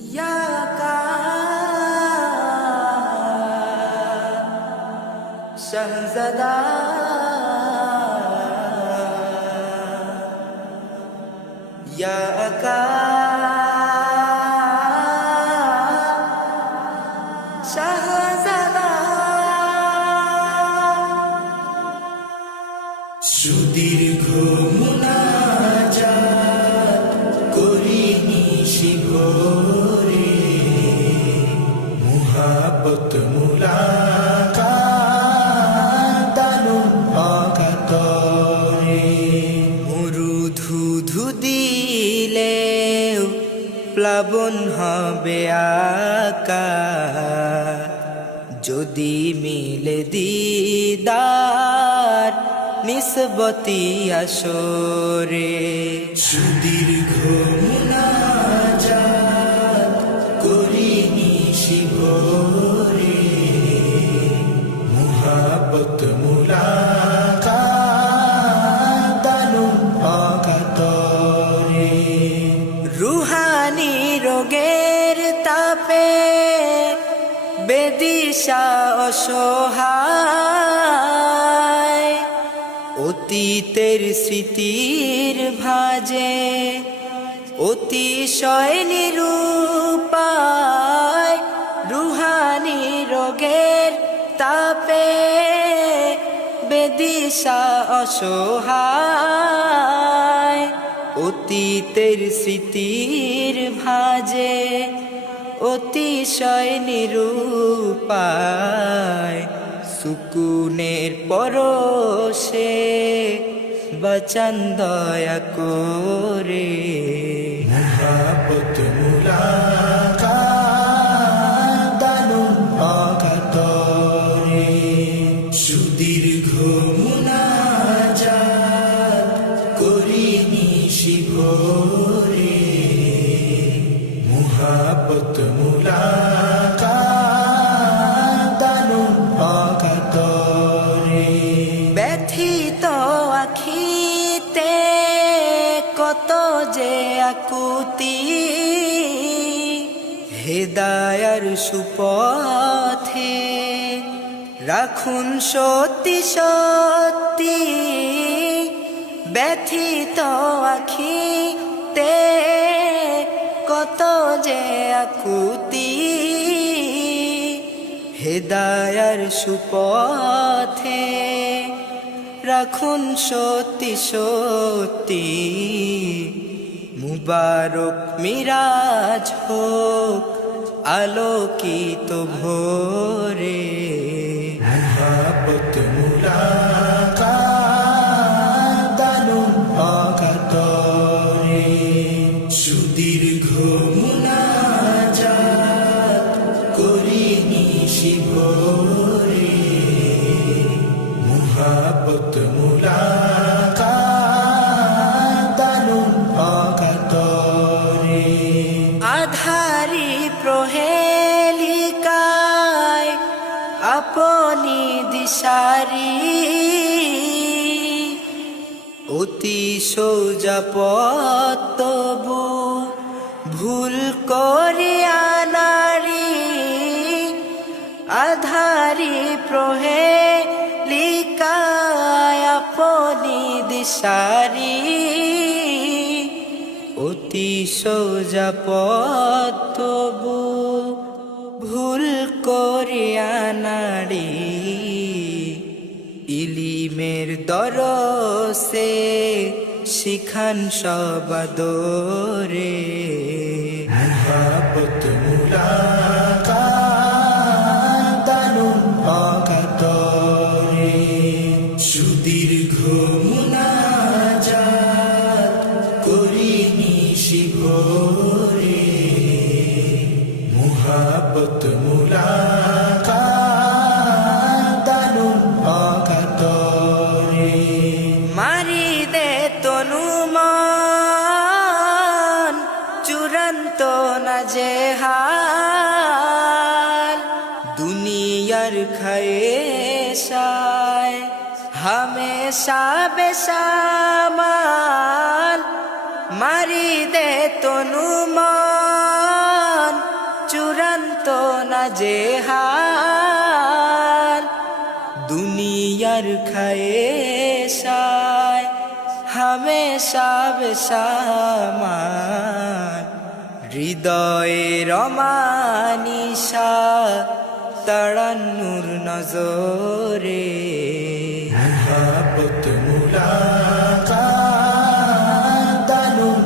या का शहज़दा या का शहज़दा সুদীর্ঘ মুনাজাত করি নিশি ভোরে, মুহাব্বত মুলাকাত আনো অকাতরে। মরুধু দিলেও প্লাবন হবে আকাশ, যদি মিলে দিদার নিসবতি আসরে। সুদীর্ঘ মুনাজাত করি নিশি ভোরে, মুহাব্বত মুলাকাত আনো অকাতরে। রুহানি রোগের তাপে বেদিশা অসহায়, অতীতের স্মৃতির ভাজে অতিশয় নিরুপায়। রুহানি রোগের তাপে বেদিশা অসহায়, অতীতের স্মৃতির ভাজে অতিশয় নিরুপায়। সুকুনের পরশে বাঁচান দয়া করে। মুহাব্বত মুলাকাত আনো অকাতরে। সুদীর্ঘ মুনাজাত করি নিশি ভোরে, মুহাব্বত মুলাকাত আনো অকাতরে। ব্যথিত আখিতে কত যে আকুতি, হেদায়ার সুপথে রাখুন সত্যি সত্যি। ব্যথিত আখিতে কত যে আকুতি, হেদায়ার সুপথে রাখুন সত্যি সত্যি। মুবারক মিরাজ হোক আলোকিত ভোরে। মুহাব্বত মুলাকাত আনো অকাতরে। সুদীর্ঘ মুনাজাত করি নিশি ভোরে, মুহাব্বত মুলাকাত আনো অকাতরে। আধারি প্রহেলিকায় আপনি দিশারি, অতি সোজা পথ তবু ভুল করিয়া নারী। আধারি প্রহেলিকায় আপনি দিশারি, অতি সোজা পথ তবু ভুল করিয়া নারী। ইলিমের দরসে শিখান সবাদরে। মুহাব্বত মুলাকাত আনো অকাতরে। সুদীর্ঘ মুনাজাত করি নিশি ভোরে, মুহাব্বত মুলাকাত আনো অকাতরে। মারি দে তনু মন চূড়ান্ত না যে হাল, দুনিয়ার খায়েশায় হামেশা বেসামাল। মারি দে তনু মন তো না যে হার দুনিয়ার খায়েশায় হামেশা বেসামার হৃদয়ের রমানিশা তাড়ান্নুর নজরে মহাবত মুলাকাত দারুণ